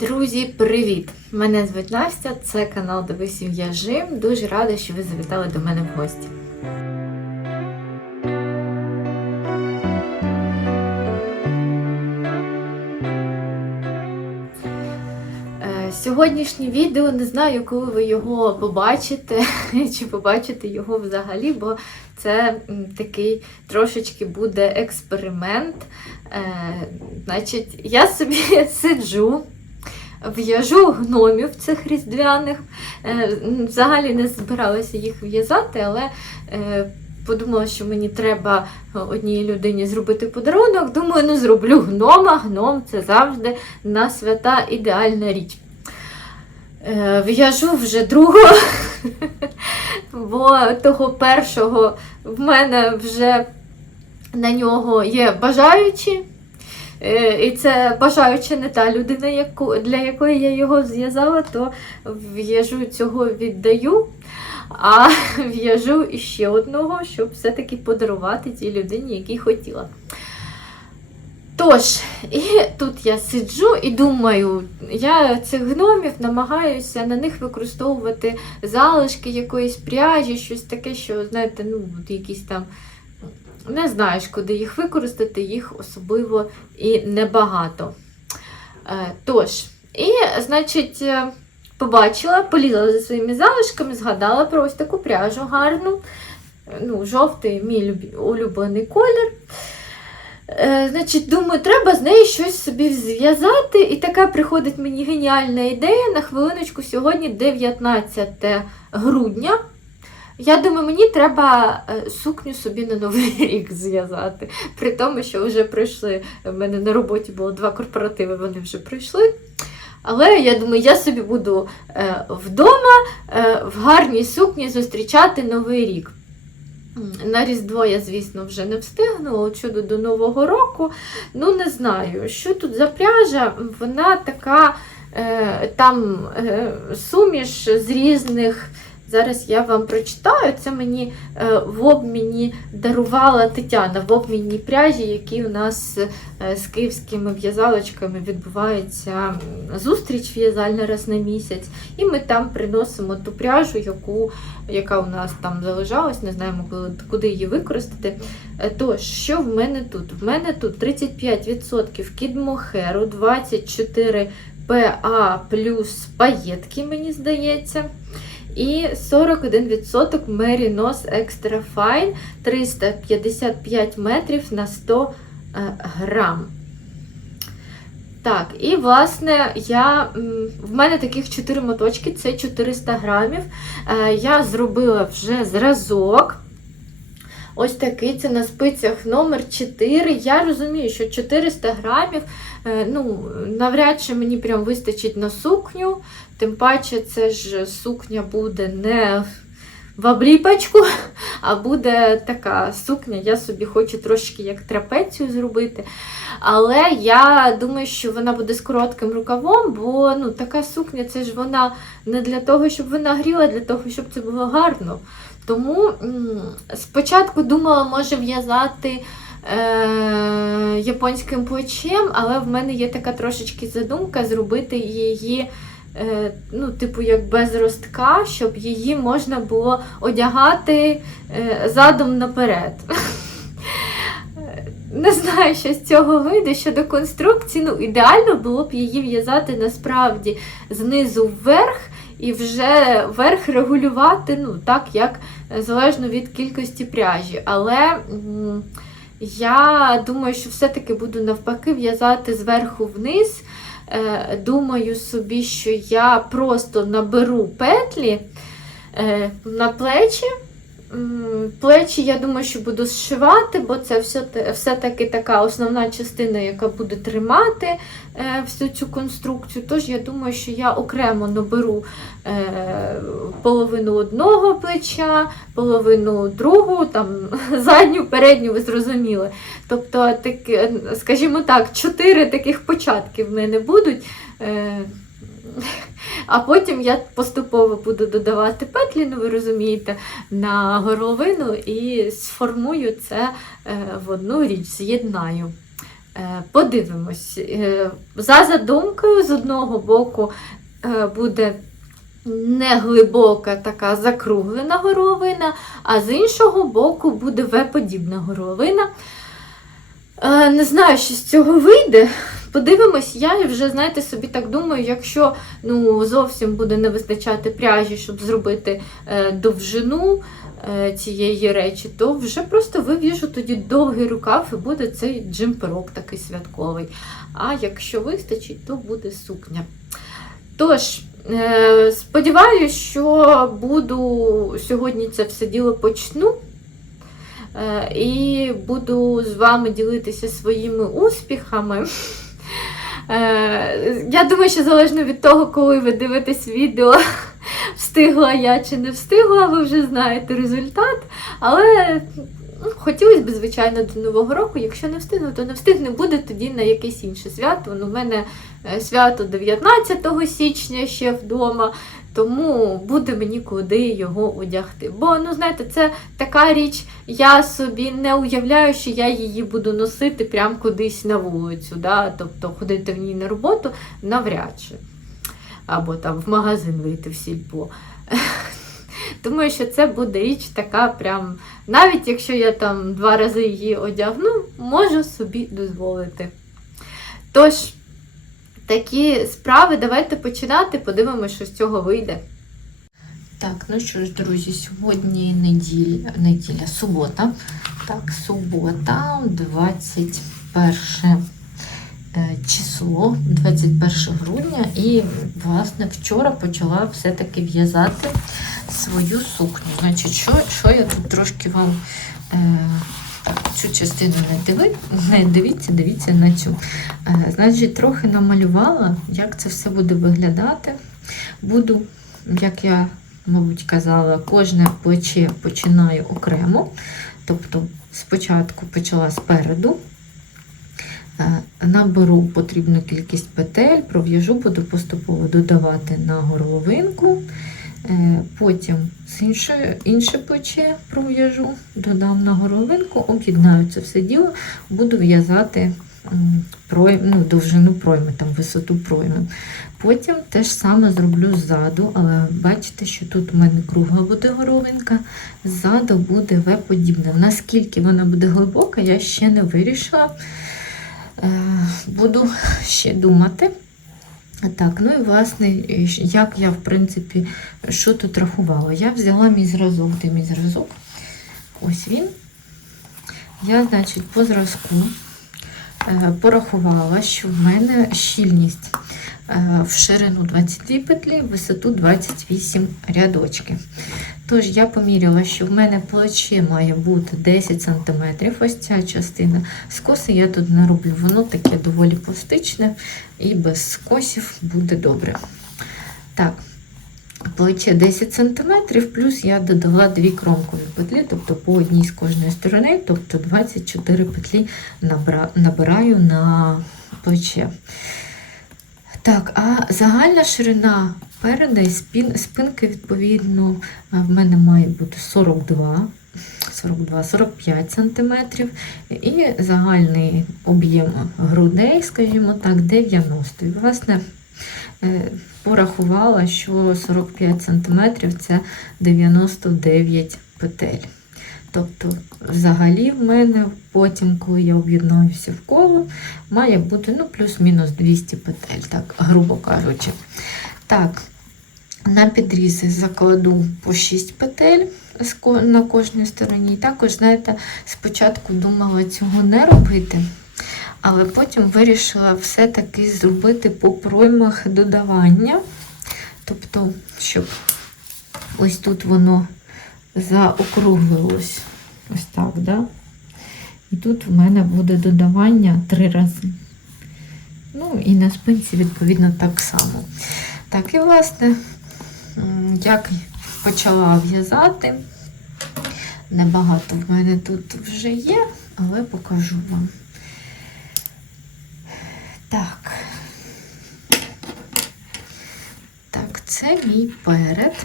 Друзі, привіт! Мене звуть Настя, це канал Дивись Жим. Дуже рада, що ви завітали до мене в гості. Е, Сьогоднішнє відео не знаю, коли ви його побачите, чи побачите його взагалі, бо це такий трошечки буде експеримент. Е, значить, я собі сиджу, в'яжу гномів цих різдвяних. Е, взагалі не збиралася їх в'язати, але е, подумала, що мені треба одній людині зробити подарунок. Думаю, ну зроблю гнома. Гном це завжди на свята ідеальна річ. Е, В'яжу вже другого, бо того першого в мене вже на нього є бажаючі. Е, І це бажаюча не та людина, яку, для якої я його зв'язала, то в'яжу цього віддаю, а в'яжу іще одного, щоб все-таки подарувати тій людині, якій хотіла. Тож, і тут я сиджу і думаю, я цих гномів намагаюся на них використовувати залишки якоїсь пряжі, щось таке, що, знаєте, ну, якісь там не знаєш, куди їх використати, їх особливо і небагато. Е, Тож, і, значить, е, побачила, полізла за своїми залишками, згадала про ось таку пряжу гарну. Ну, жовтий мій улюблений колір. Е, значить, думаю, треба з неї щось собі зв'язати. І така приходить мені геніальна ідея. На хвилиночку сьогодні 19 грудня. Я думаю, мені треба е, сукню собі на новий рік зв'язати. При тому, що вже пройшли. В мене на роботі було два корпоративи, вони вже пройшли. Але я думаю, я собі буду е, вдома е, в гарній сукні зустрічати новий рік. На Різдво я, звісно, вже не встигну, от щодо до Нового року. Ну, не знаю, що тут за пряжа, вона така е, там е, суміш з різних. Зараз я вам прочитаю. Це мені е, в обміні дарувала Тетяна в обмінній пряжі, які у нас е, з київськими в'язалочками відбувається зустріч в'язальна раз на місяць. І ми там приносимо ту пряжу, яку, яка у нас там залишалась, не знаємо, куди її використати. Е, Тож, що в мене тут? В мене тут 35% кідмохеру, 24 ПА плюс паєтки, мені здається. І 41% Merinos Extra Fine 355 метрів на 100 е, грам. Так, і власне я, в мене таких 4 моточки, це 400 грамів. Е, Я зробила вже зразок. Ось такий це на спицях номер 4. Я розумію, що 400 грамів е, ну, навряд чи мені прям вистачить на сукню. Тим паче, це ж сукня буде не в обліпочку, а буде така сукня. Я собі хочу трошки як трапецію зробити. Але я думаю, що вона буде з коротким рукавом, бо ну, така сукня це ж вона не для того, щоб вона гріла, а для того, щоб це було гарно. Тому спочатку думала, може в'язати е, японським плечем, але в мене є така трошечки задумка зробити її. Е, Ну, типу, як без ростка, щоб її можна було одягати е, задом наперед. Не знаю, що з цього вийде щодо конструкції. Ну, ідеально було б її в'язати насправді знизу вверх і вже верх регулювати, ну, так, як е, залежно від кількості пряжі. Але я думаю, що все-таки буду навпаки в'язати зверху вниз. Е, Думаю собі, що я просто наберу петлі е, на плечі. Плечі, я думаю, що буду зшивати, бо це все- все-таки така основна частина, яка буде тримати е, всю цю конструкцію. Тож я думаю, що я окремо наберу е, половину одного плеча, половину другу, там, задню, передню, ви зрозуміли. Тобто, так, е, скажімо так, чотири таких початки в мене будуть. А потім я поступово буду додавати петлі, ну ви розумієте, на горловину і сформую це е, в одну річ, з'єднаю. Е, Подивимось. Е, За задумкою, з одного боку, буде неглибока така закруглена горловина, а з іншого боку буде В-подібна горловина. Не знаю, що з цього вийде. Подивимось, я вже, знаєте, собі так думаю, якщо ну, зовсім буде не вистачати пряжі, щоб зробити е, довжину е, цієї речі, то вже просто вив'яжу тоді довгий рукав і буде цей джемперок такий святковий. А якщо вистачить, то буде сукня. Тож, е, сподіваюся, що буду сьогодні це все діло почну. І буду з вами ділитися своїми успіхами. Е, Я думаю, що залежно від того, коли ви дивитесь відео, встигла я чи не встигла, ви вже знаєте результат. Але ну, хотілося б, звичайно, до Нового року. Якщо не встигну, то не встигну, буде тоді на якесь інше свято. Ну, У мене е, свято 19 січня ще вдома. Тому буде мені куди його одягти. Бо, ну знаєте, це така річ, я собі не уявляю, що я її буду носити прямо кудись на вулицю. Да? Тобто ходити в ній на роботу навряд чи. Або там в магазин вийти в сільпо. Думаю, що це буде річ така, прям, навіть якщо я там два рази її одягну, можу собі дозволити. Тож, такі справи, давайте починати, подивимося, що з цього вийде. Так, ну що ж, друзі, сьогодні неділя, неділя субота. Так, субота, 21 е, число, 21 грудня. І, власне, вчора почала все-таки в'язати свою сукню. Значить, що, що я тут трошки вам. Е, цю частину не, диви, не дивіться, дивіться на цю. Е, значить, трохи намалювала, як це все буде виглядати. Буду, як я, мабуть, казала, кожне плече починаю окремо. Тобто, спочатку почала спереду. Е, Наберу потрібну кількість петель, пров'яжу, буду поступово додавати на горловинку. Е, Потім з іншої, інше плече пров'яжу, додам на горловинку, об'єднаю це все діло, буду в'язати пройм, ну, довжину пройми, там, висоту пройми. Потім те ж саме зроблю ззаду, але бачите, що тут у мене кругла буде горловинка, ззаду буде В-подібна. Наскільки вона буде глибока, я ще не вирішила. Е, Буду ще думати. Так, ну і власне, як я, в принципі, що тут рахувала? Я взяла мій зразок, де мій зразок. Ось він. Я, значить, по зразку е, порахувала, що в мене щільність в ширину 22 петлі, в висоту 28 рядочки. Тож я поміряла, що в мене плече має бути 10 см, ось ця частина. Скоси я тут не роблю, воно таке доволі пластичне і без скосів буде добре. Так, плече 10 см, плюс я додала дві кромкові петлі, тобто по одній з кожної сторони, тобто 24 петлі набираю на плече. Так, а загальна ширина переда і спін, спинки, відповідно, в мене має бути 42. 42-45 см і загальний об'єм грудей, скажімо так, 90. І, власне, е, порахувала, що 45 см це 99 петель. Тобто, взагалі, в мене потім, коли я об'єднаюся в коло, має бути ну, плюс-мінус 200 петель, так, грубо кажучи. Так, на підрізи закладу по 6 петель на кожній стороні. Також, знаєте, спочатку думала цього не робити, але потім вирішила все-таки зробити по проймах додавання. Тобто, щоб ось тут воно заокруглилось. Ось так, да? І тут в мене буде додавання три рази. Ну, і на спинці, відповідно, так само. Так, і власне, як почала в'язати, небагато в мене тут вже є, але покажу вам. Так. Так, це мій перед.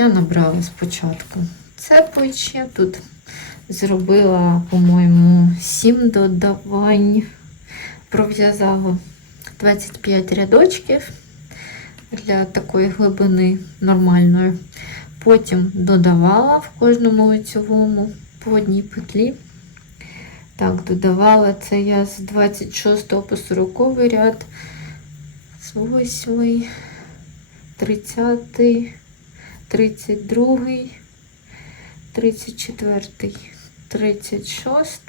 Я набрала спочатку це плече, тут зробила, по-моєму, 7 додавань. Пров'язала 25 рядочків для такої глибини нормальної. Потім додавала в кожному лицьовому по одній петлі. Так, додавала це я з 26 по 40 ряд, з 8, 30, 32, 34, 36,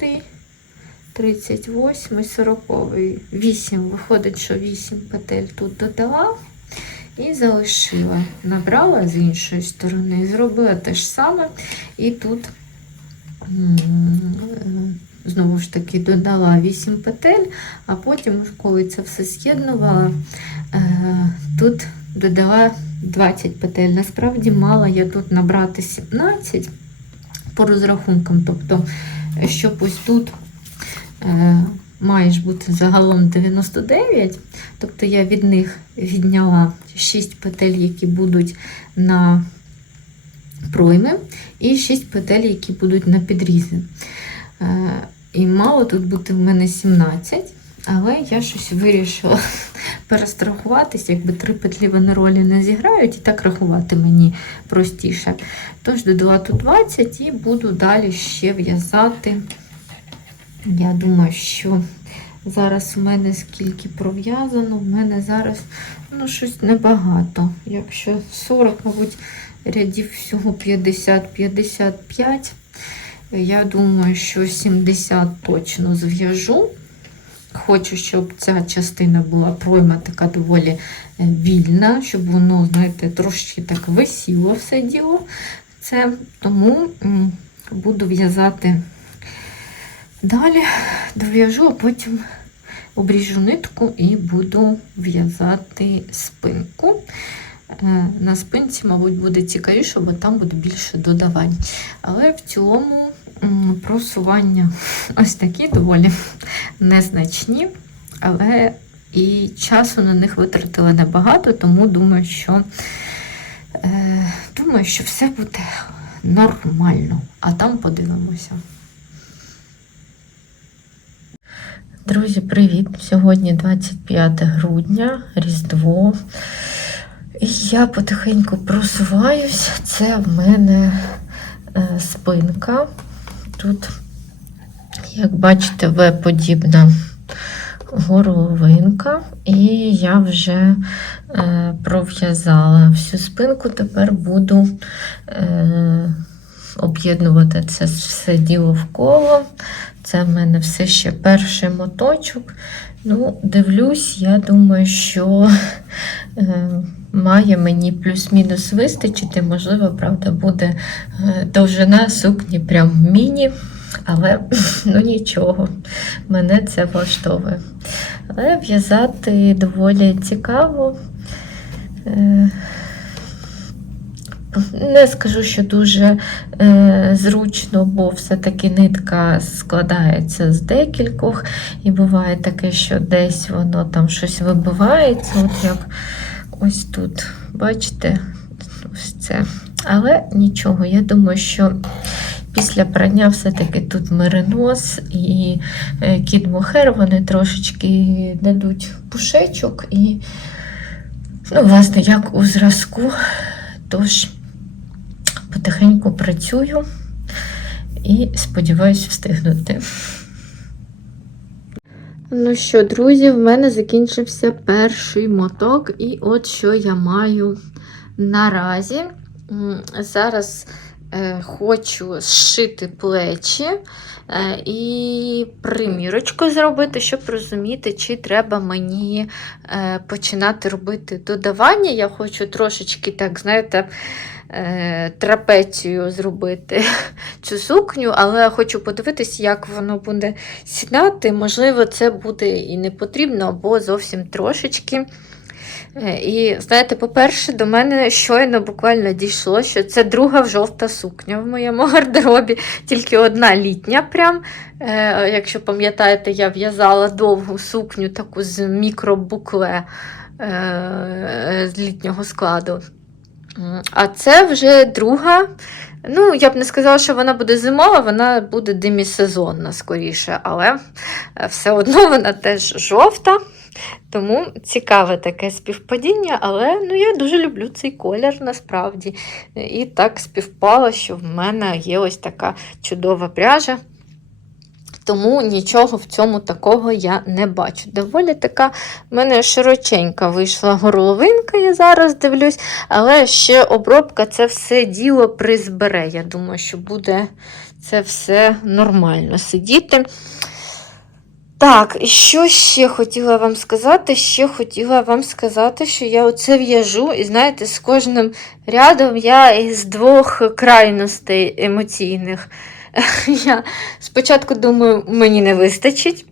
38, 40. 8. Виходить, що 8 петель тут додала і залишила. Набрала з іншої сторони, зробила те ж саме. І тут е, знову ж таки додала 8 петель, а потім, коли це все з'єднувала, е, тут додала 20 петель. Насправді мала я тут набрати 17 по розрахункам, тобто, щоб ось тут е, маєш бути загалом 99, тобто я від них відняла 6 петель, які будуть на пройми, і 6 петель, які будуть на підрізи. Е, І мало тут бути в мене 17, але я щось вирішила перестрахуватись, якби три петлі вони ролі не зіграють, і так рахувати мені простіше. Тож додала тут 20 і буду далі ще в'язати. Я думаю, що зараз у мене скільки пров'язано, в мене зараз ну, щось небагато. Якщо 40, мабуть, рядів всього 50-55. Я думаю, що 70 точно зв'яжу. Хочу, щоб ця частина була пройма така доволі е, вільна, щоб воно, знаєте, трошки так висіло все діло. Це тому буду в'язати далі, дов'яжу, а потім обріжу нитку і буду в'язати спинку. Е, На спинці, мабуть, буде цікавіше, бо там буде більше додавань. Але в цілому просування ось такі доволі незначні, але і часу на них витратила небагато, тому думаю, що, е, думаю, що все буде нормально. А там подивимося. Друзі, привіт! Сьогодні 25 грудня, Різдво. Я потихеньку просуваюсь. Це в мене е, спинка. Тут, як бачите, В-подібна горловинка. І я вже е, пров'язала всю спинку. Тепер буду е, об'єднувати це все діло в коло. Це в мене все ще перший моточок. Ну, дивлюсь, я думаю, що е, має мені плюс-мінус вистачити. Можливо, правда, буде е, довжина сукні прям міні, але ну нічого, мене це влаштовує. Але в'язати доволі цікаво. Е, не скажу, що дуже е, зручно, бо все-таки нитка складається з декількох, і буває таке, що десь воно там щось вибивається, от як ось тут, бачите, ось це. Але нічого, я думаю, що після прання все-таки тут меринос і е, кіт мохер, вони трошечки дадуть пушечок і, ну, власне, як у зразку. Тож потихеньку працюю і сподіваюся встигнути. Ну що, друзі, в мене закінчився перший моток, і от що я маю наразі. Зараз е, хочу зшити плечі е, і примірочку зробити, щоб розуміти, чи треба мені е, починати робити додавання. Я хочу трошечки, так, знаєте, трапецію зробити цю сукню, але хочу подивитися, як воно буде сідати. Можливо, це буде і не потрібно, або зовсім трошечки. Е, І знаєте, по-перше, до мене щойно буквально дійшло, що це друга жовта сукня в моєму гардеробі, тільки одна літня. Прям. Е, Якщо пам'ятаєте, я в'язала довгу сукню таку з мікробукле е, з літнього складу. А це вже друга Ну, я б не сказала, що вона буде зимова, вона буде демісезонна скоріше, але е, все одно вона теж жовта. Тому цікаве таке співпадіння, але ну, я дуже люблю цей колір насправді. І так співпало, що в мене є ось така чудова пряжа. Тому нічого в цьому такого я не бачу. Доволі така в мене широченька вийшла горловинка, я зараз дивлюсь, але ще обробка це все діло призбере. Я думаю, що буде це все нормально сидіти. Так, і що ще хотіла вам сказати? Ще хотіла вам сказати, що я оце в'яжу, і знаєте, з кожним рядом я із двох крайностей емоційних. Я спочатку думаю, мені не вистачить.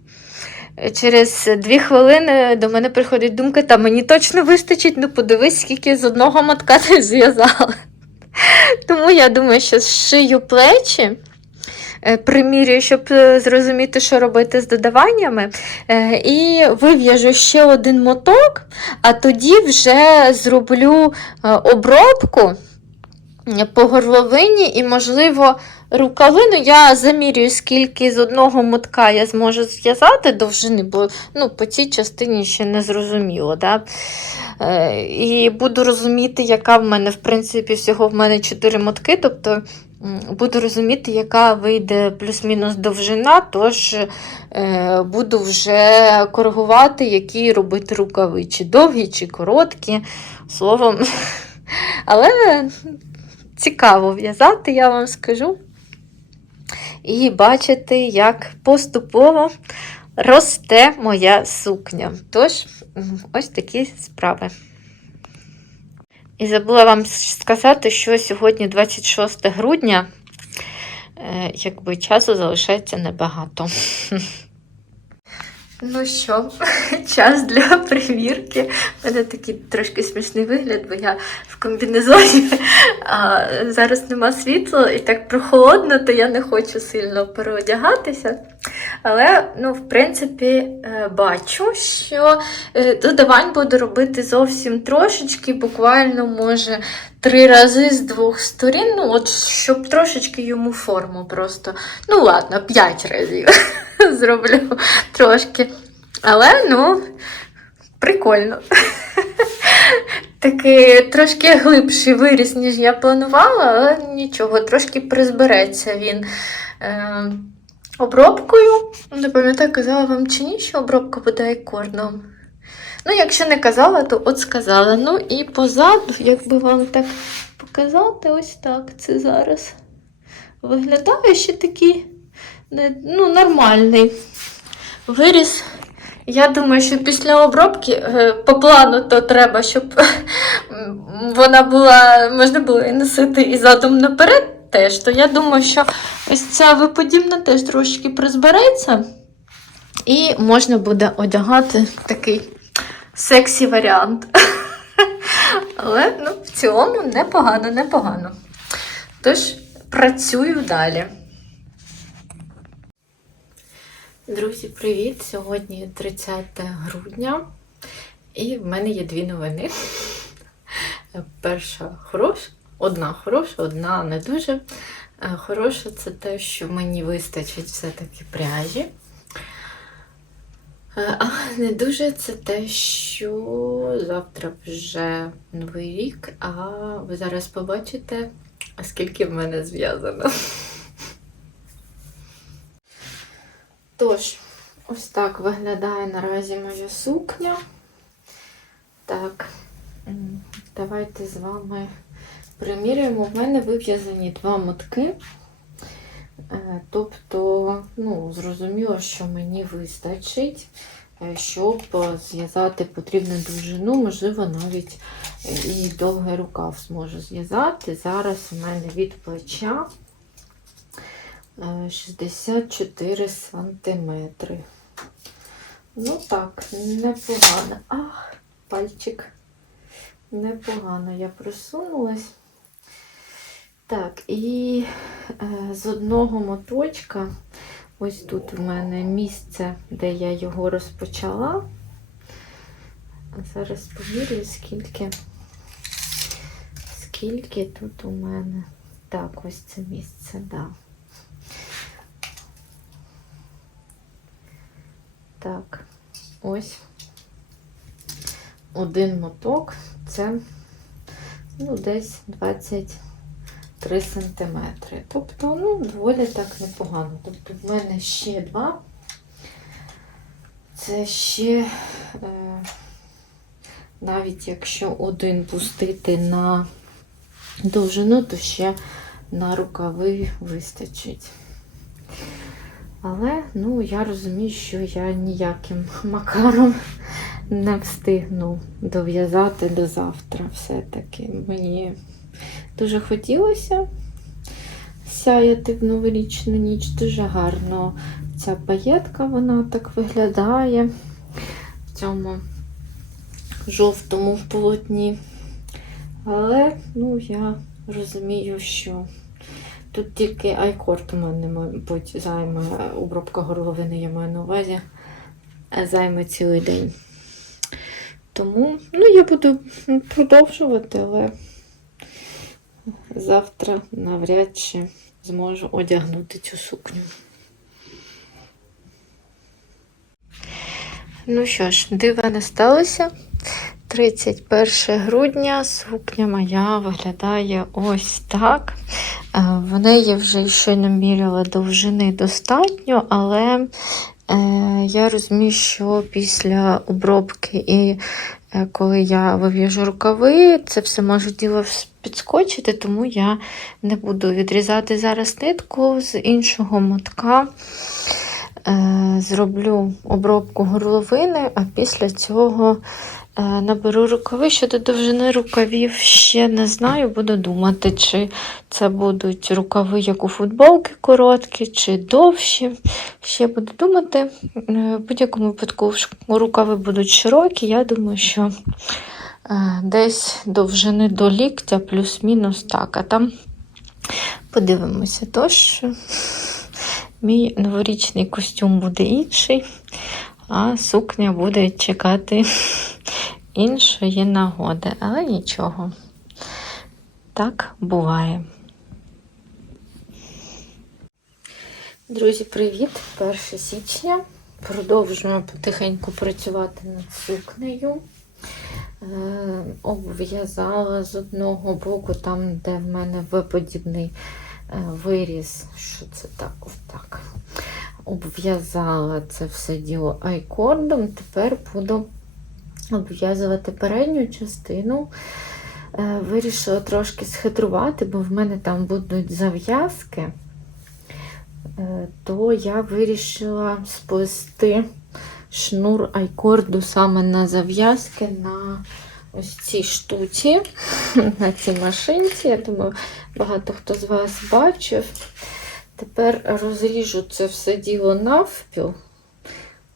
Через дві хвилини до мене приходить думка, та мені точно вистачить, ну подивись, скільки з одного мотка ти зв'язала. Тому я думаю, що зшию плечі, е, примірюю, щоб е, зрозуміти, що робити з додаваннями. е, І вив'яжу ще один моток, а тоді вже зроблю обробку по горловині і, можливо, рукавину я замірюю, скільки з одного мотка я зможу зв'язати довжини, бо ну, по цій частині ще не зрозуміло. Да? Е, і буду розуміти, яка в мене, в принципі, всього в мене 4 мотки, тобто буду розуміти, яка вийде плюс-мінус довжина, тож е, буду вже коригувати, які робити рукави, чи довгі, чи короткі. Словом, але цікаво в'язати, я вам скажу. І бачити, як поступово росте моя сукня. Тож, ось такі справи. І забула вам сказати, що сьогодні 26 грудня, е, якби часу залишається небагато. Ну що, час для перевірки. У мене такий трошки смішний вигляд, бо я в комбінезоні. А зараз нема світла і так прохолодно, то я не хочу сильно переодягатися. Але, ну, в принципі, е, бачу, що е, додавань буду робити зовсім трошечки, буквально, може, три рази з двох сторін. Ну, от, щоб трошечки йому форму просто. Ну, ладно, п'ять разів зроблю трошки. Але, ну, прикольно. Такий трошки глибший виріс, ніж я планувала, але нічого, трошки призбереться він. Обробкою. Не пам'ятаю, казала вам чи ні, що обробка буде кордом. Ну, якщо не казала, то от сказала. Ну і позаду, якби вам так показати, ось так це зараз виглядає ще такий ну, нормальний виріс. Я думаю, що після обробки е, по плану то треба, щоб вона була, можна було і носити і задом наперед теж. То я думаю, що ось ця виподібна теж трошки призбереться. І можна буде одягати такий сексі варіант. Але ну, в цілому непогано, непогано. Тож працюю далі. Друзі, привіт! Сьогодні 30 грудня, і в мене є дві новини. Перша хороша, одна хороша, одна не дуже. Е, Хороша це те, що мені вистачить все-таки пряжі. Е, А не дуже це те, що завтра вже новий рік, а ви зараз побачите, скільки в мене зв'язано. Тож, ось так виглядає наразі моя сукня. Так, давайте з вами приміряємо. В мене вив'язані два мотки. Е, Тобто, ну, зрозуміло, що мені вистачить, е, щоб зв'язати потрібну довжину, можливо, навіть е, і довгий рукав зможу зв'язати. Зараз у мене від плеча е, 64 сантиметри. Ну так, непогано. Ах, пальчик. Непогано я просунулась. Так, і е, з одного моточка, ось тут у мене місце, де я його розпочала. Зараз поміряю, скільки, скільки тут у мене Так, ось це місце, да. Так, ось один моток, це ну, десь 23 сантиметри. Тобто, ну, доволі так непогано. Тобто, в мене ще два. Це ще, е, навіть якщо один пустити на довжину, то ще на рукави вистачить. Але ну, я розумію, що я ніяким макаром не встигну дов'язати до завтра. Все-таки мені дуже хотілося сяяти в новорічну ніч. Дуже гарно ця паєтка, вона так виглядає в цьому жовтому полотні. Але ну, я розумію, що тут тільки айкорд у мене, мабуть, займе обробка горловини, я маю на увазі, займе цілий день. Тому ну, я буду продовжувати, але завтра навряд чи зможу одягнути цю сукню. Ну що ж, дива не сталося. 31 грудня сукня моя виглядає ось так. Е, В неї вже щойно міряла довжини достатньо, але е, я розумію, що після обробки і коли я вив'яжу рукави, це все може діло підскочити, тому я не буду відрізати зараз нитку з іншого мотка. Е, Зроблю обробку горловини, а після цього е, наберу рукави. Щодо довжини рукавів ще не знаю, буду думати, чи це будуть рукави, як у футболки короткі, чи довші. Ще буду думати. Е, В будь-якому випадку рукави будуть широкі. Я думаю, що е, десь довжини до ліктя, плюс-мінус так. А там подивимося. Тож. Мій новорічний костюм буде інший, а сукня буде чекати іншої нагоди. Але нічого. Так буває. Друзі, привіт! 1 січня. Продовжуємо потихеньку працювати над сукнею. Е, Обв'язала з одного боку, там, де в мене виподібний виріз, що це так, так. Обв'язала це все діло айкордом. Тепер буду обв'язувати передню частину. Е, Вирішила трошки схитрувати, бо в мене там будуть зав'язки, Е, то я вирішила сплести шнур айкорду саме на зав'язки на ось цій штуці, на цій машинці. Я думаю, багато хто з вас бачив. Тепер розріжу це все діло навпіл.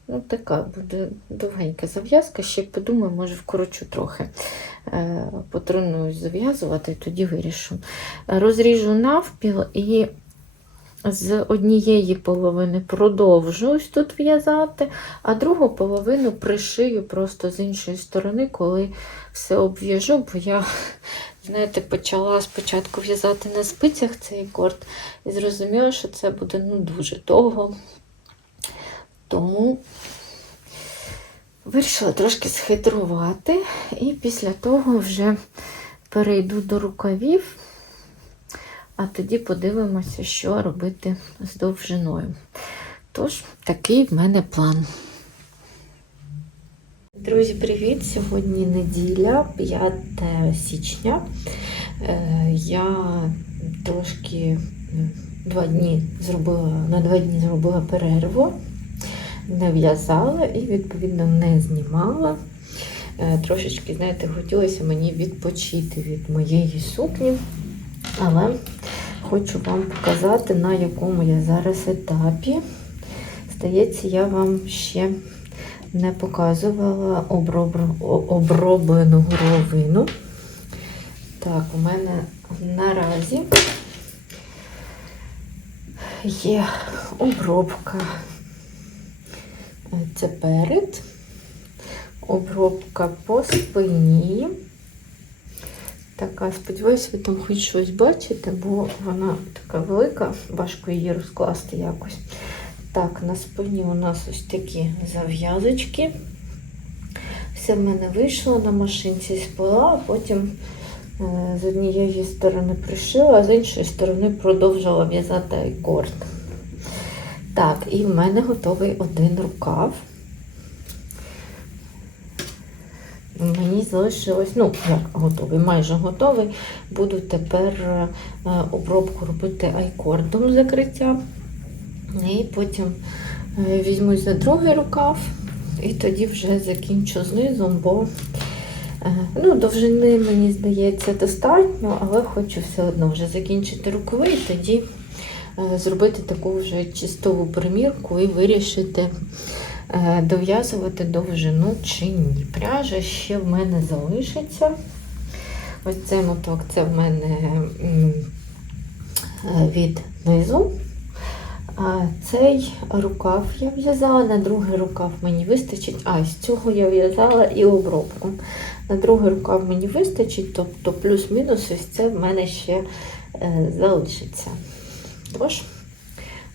Ну, така буде довгенька зав'язка. Ще подумаю, може, вкорочу трохи. Е, Потренуюсь зав'язувати, тоді вирішу. Розріжу навпіл і з однієї половини продовжу ось тут в'язати, а другу половину пришию просто з іншої сторони, коли все обв'яжу, бо я, знаєте, почала спочатку в'язати на спицях цей корд і зрозуміла, що це буде ну, дуже довго. Тому вирішила трошки схитрувати, і після того вже перейду до рукавів. А тоді подивимося, що робити з довжиною. Тож, такий в мене план. Друзі, привіт! Сьогодні неділя, 5 січня. Е, Я трошки два дні зробила, на два дні зробила перерву, не в'язала і, відповідно, не знімала. Е, Трошечки, знаєте, хотілося мені відпочити від моєї сукні. Але хочу вам показати, на якому я зараз етапі. Здається, я вам ще не показувала оброблену горловину. Так, у мене наразі є обробка. Це перед, обробка по спині. така. Сподіваюся, ви там хоч щось бачите, бо вона така велика, важко її розкласти якось. Так, на спині у нас ось такі зав'язочки. Все в мене вийшло на машинці сплела, а потім е, з однієї сторони пришила, а з іншої сторони продовжила в'язати айкорд. Так, і в мене готовий один рукав. Мені залишилось, ну, як готовий, майже готовий. Буду тепер е, обробку робити айкордом закриття. І потім е, візьмусь за другий рукав і тоді вже закінчу знизу, бо е, ну, довжини, мені здається, достатньо, але хочу все одно вже закінчити рукави і тоді зробити таку вже чистову примірку і вирішити, е, дов'язувати довжину чи ні. Пряжа ще в мене залишиться. Ось цей моток це в мене е, від низу. А цей рукав я в'язала, на другий рукав мені вистачить. А, з цього я в'язала і обробку. На другий рукав мені вистачить, тобто плюс-мінус ось це в мене ще е, залишиться. Тож,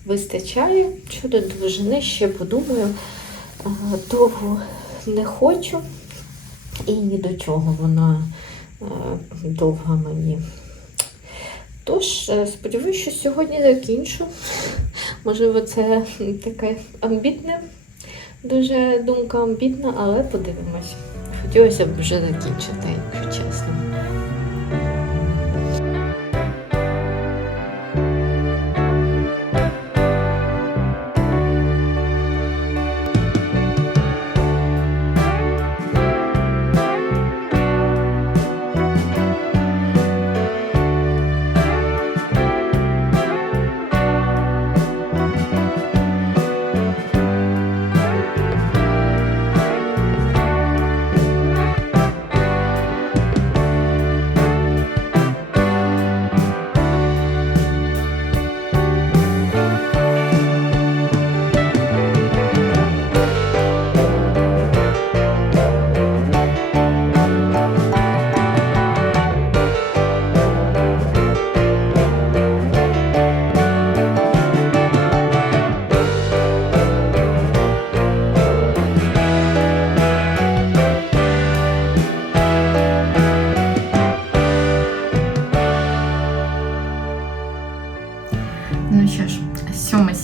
вистачає. Щодо довжини, ще подумаю, довго не хочу і ні до чого вона довга мені. Тож, е, сподіваюся, що сьогодні закінчу. Можливо, це таке амбітне, дуже думка амбітна, але подивимось. Хотілося б вже закінчити, якщо чесно.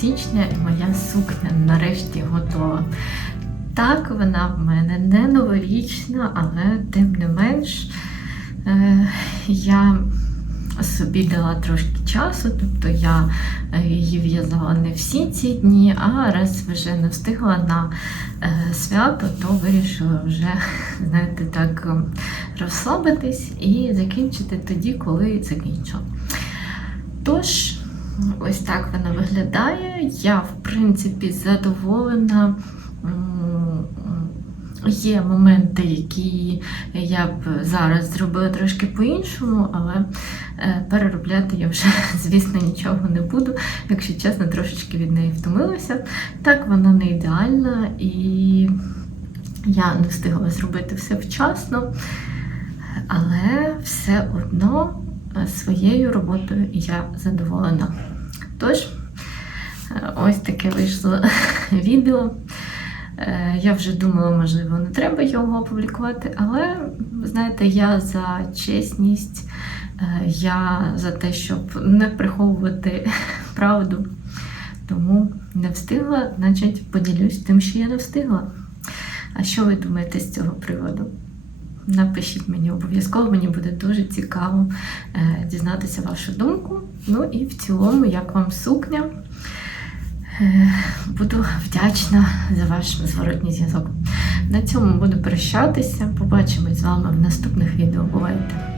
Січня і моя сукня нарешті готова. Так, вона в мене не новорічна, але тим не менш е, я собі дала трошки часу, тобто я її в'язала не всі ці дні, а раз вже не встигла на е, свято, то вирішила вже, знаєте, так е, розслабитись і закінчити тоді, коли закінчу. Тож, Ось так вона виглядає. Я, в принципі, задоволена. Є моменти, які я б зараз зробила трошки по-іншому, але е, переробляти я вже, звісно, нічого не буду. Якщо чесно, трошечки від неї втомилася. Так, вона не ідеальна, і я не встигла зробити все вчасно, але все одно своєю роботою я задоволена. Тож, е, ось таке вийшло відео. Е, Я вже думала, можливо, не треба його опублікувати, але, знаєте, я за чесність, е, я за те, щоб не приховувати правду. Тому не встигла, значить, поділюсь тим, що я не встигла. А що ви думаєте з цього приводу? Напишіть мені обов'язково, мені буде дуже цікаво е, дізнатися вашу думку. Ну і в цілому, як вам сукня. Е, Буду вдячна за ваш зворотній зв'язок. На цьому буду прощатися. Побачимось з вами в наступних відео. Бувайте!